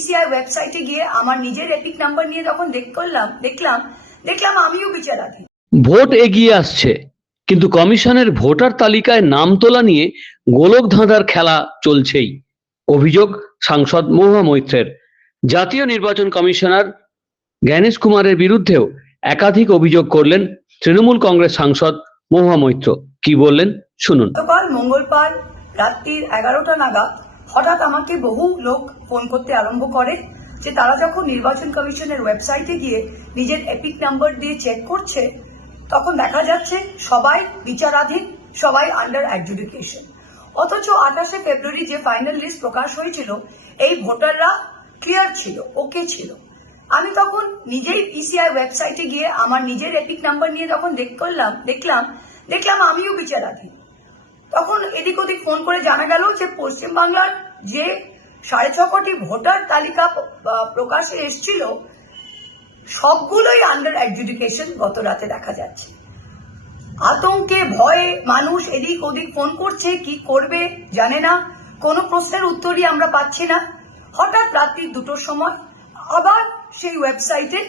PCI ওয়েবসাইটে গিয়ে আমার নিজের এপিক নাম্বার নিয়ে যখন দেখলাম আমিও বিচারাধীন। ভোট এগিয়ে আসছে, কিন্তু কমিশনের ভোটার তালিকায় নাম তোলা নিয়ে গোলক ধাঁধার খেলা চলছেই। অভিযোগ সাংসদ মহুয়া মৈত্রের। জাতীয় নির্বাচন কমিশনার জ্ঞানেশ কুমারের বিরুদ্ধেও একাধিক অভিযোগ করলেন তৃণমূল কংগ্রেস সাংসদ মহুয়া মৈত্র। কি বললেন শুনুন। গতকাল মঙ্গলবার রাত্রির 11টা নাগাদ হঠাৎ আমাকে বহু লোক ফোন করতে আরম্ভ করে যে তারা যখন নির্বাচন কমিশনের ওয়েবসাইটে গিয়ে নিজের এপিক নাম্বার দিয়ে চেক করছে, তখন দেখা যাচ্ছে সবাই বিচারাধীন, সবাই আন্ডার অ্যাডজুডিকেশন। অথচ 28শে ফেব্রুয়ারি যে ফাইনাল লিস্ট প্রকাশ হয়েছিল, এই ভোটাররা ক্লিয়ার ছিল, ওকে ছিল। আমি তখন নিজেই পিসিআই ওয়েবসাইটে গিয়ে আমার নিজের এপিক নাম্বার নিয়ে যখন দেখলাম আমিও বিচারাধীন। তখন এদিক ওদিক ফোন করে জানা গেল যে পশ্চিমবাংলার যে 6.5 কোটি ভোটার তালিকা প্রকাশে এসেছিল, সবগুলোই আন্ডার অ্যাডজুডিকেশন গত রাতে দেখা যাচ্ছে। আতঙ্কে ভয়ে মানুষ এদিক ওদিক ফোন করছে, কি করবে জানে না, কোনো প্রশ্নের উত্তরই আমরা পাচ্ছি না। হঠাৎ রাত্রি 2টোর সময় আবার সেই ওয়েবসাইটে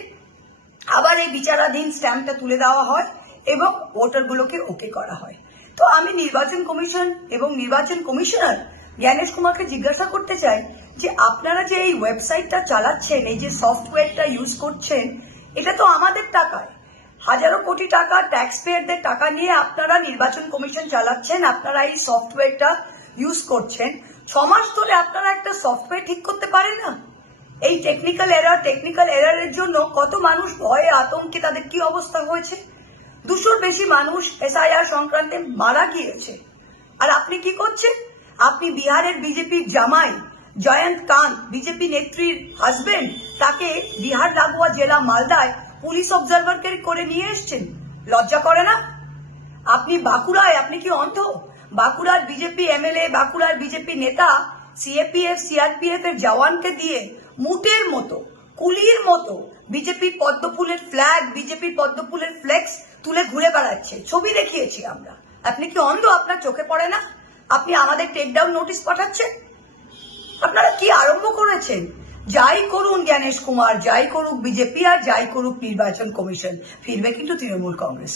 আবার এই বিচারাধীন স্ট্যাম্পটা তুলে দেওয়া হয় এবং ভোটারগুলোকে ওকে করা হয়। তো আমি নির্বাচন কমিশন এবং নির্বাচন কমিশনার জ্ঞানেশ কুমারকে জিজ্ঞাসা করতে চাই যে আপনারা যে এই ওয়েবসাইটটা চালাচ্ছেন, এই যে সফটওয়্যারটা ইউজ করছেন, এটা তো আমাদের টাকায়, হাজারো কোটি টাকা ট্যাক্স পেয়ারদের টাকা নিয়ে আপনারা নির্বাচন কমিশন চালাচ্ছেন, আপনারা এই সফটওয়্যারটা ইউজ করছেন। 6 মাস ধরে আপনারা একটা সফটওয়্যার ঠিক করতে পারেন না? এই টেকনিক্যাল এরারের জন্য কত মানুষ ভয়ে আতঙ্কে তাদের কি অবস্থা হয়েছে। 200-র বেশি মানুষ এসআইআর সংক্রান্তে মারা গিয়েছে। আর আপনি কি করছেন? আপনি বিহারের বিজেপির জামাই জয়ন্ত কান্ত, বিজেপি নেত্রীর হাজবেন্ড, তাকে বিহার লাগোয়া জেলা মালদায় পুলিশ অবজারভারকে করে নিয়ে এসছেন। লজ্জা করে না? আপনি বাঁকুড়ায়, আপনি কি অন্ধ? বাঁকুড়ার বিজেপি এমএলএ, বাঁকুড়ার বিজেপি নেতা সিএপিএফ সিআরপিএফ এর জওয়ানকে দিয়ে মুটের মতো, কুলির মতো বিজেপির পদ্মফুলের ফ্ল্যাগ, বিজেপির পদ্মফুলের ফ্লেক্স তুলে ঘুরে বেড়াচ্ছে। ছবি দেখিয়েছি আমরা। আপনি কি অন্ধ? আপনার চোখে পড়ে না? আপনি আমাদের টেক ডাউন নোটিশ পাঠাচ্ছেন। আপনারা কি আরম্ভ করেছেন? যাই করুন জ্ঞানেশ কুমার, যাই করুক বিজেপি আর যাই করুক নির্বাচন কমিশন, ফিরবে কিন্তু তৃণমূল কংগ্রেস।